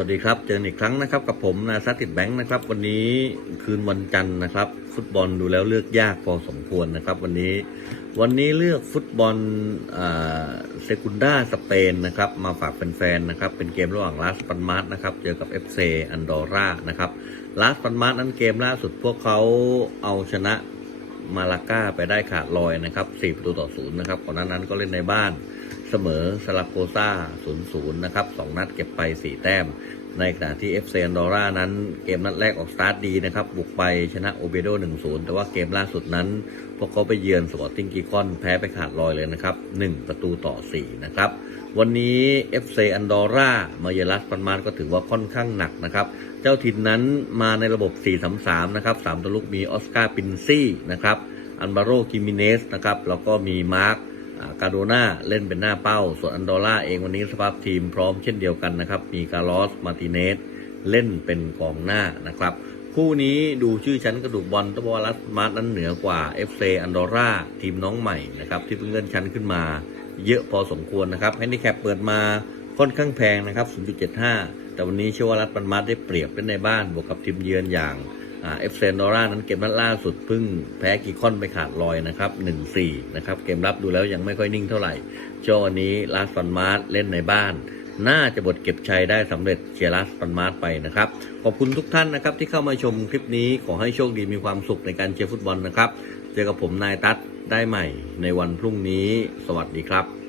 วัสดีครับ เจอกันอีกครั้งนะครับกับผมนาซัตติดแบงค์นะครับ วันนี้คืนวันจันทร์นะครับ ฟุตบอลดูแล้วเลือกยากพอสมควรนะครับ วันนี้วันนี้เลือกฟุตบอลเซกุนดาสเปนนะครับ มาฝากแฟนๆนะครับ เป็นเกมระหว่างลาสปันมาร์นะครับ เจอกับ FC อันดอร่านะครับลาสปันมาร์นั้นเกมล่าสุดพวกเขาเอาชนะมาลาก้าไปได้ขาดลอยนะครับ4ประตูต่อศูนย์นะครับก่อนหน้านั้นก็เล่นในบ้าน เสมอสลักโกซา0-0 นะครับ 2 นัดเก็บไป 4 แต้ม ในขณะที่ FC อันดอร่านั้นเกมนัดแรกออกสตาร์ทดีนะครับ บุกไปชนะโอเบโด 1-0 แต่ว่าเกมล่าสุดนั้นพวกเขาไปเยือนสปอร์ติ้งกีคอนแพ้ไปขาดลอยเลยนะครับ 1 ประตูต่อ 4 นะครับ วันนี้ FC อันดอร่ามาเยอรัสปันมาร์ก็ถือว่าค่อนข้างหนักนะครับ เจ้าถิ่นนั้นมาในระบบ 4-3-3 นะครับ3ตัวลูกมีออสการ์ปินซี่นะครับอันบาโรกิมิเนสนะครับแล้วก็มีมาร์ค กาโดนาเล่นเป็นหน้าเป้า ส่วนอันดอร่าเองวันนี้สภาพทีมพร้อมเช่นเดียวกันนะครับ มีกาลอสมาติเนสเล่นเป็นกองหน้านะครับ คู่นี้ดูชื่อชั้นกระดูกบอลตบอลัสมาร์ตนั้นเหนือกว่า FC อันดอร่าทีมน้องใหม่นะครับที่เพิ่งเลื่อนชั้นขึ้นมา เยอะพอสมควรนะครับแฮนดิแคปเปิดมาค่อนข้างแพงนะครับ 0.75 แต่วันนี้เชื่อว่ารัฐปันมาร์ตได้เปรียบเล่นในบ้านบวกกับทีมเยือนอย่าง เอฟเซนดอร่านั้นเกมนัดล่าสุดเพิ่งแพ้กีคอนไปขาดลอยนะครับ1-4นะครับเกมรับดูแล้วยังไม่ค่อยนิ่งเท่าไหร่เจ้าวันนี้ลาสฟันมาร์ตเล่นในบ้าน น่าจะบทเก็บชัยได้สำเร็จเชียร์ลาสฟันมาร์ตไปนะครับ ขอบคุณทุกท่านนะครับที่เข้ามาชมคลิปนี้ขอให้โชคดีมีความสุขในการเชียร์ฟุตบอลนะครับ เจอกับผมนายตั๊ดได้ใหม่ในวันพรุ่งนี้ สวัสดีครับ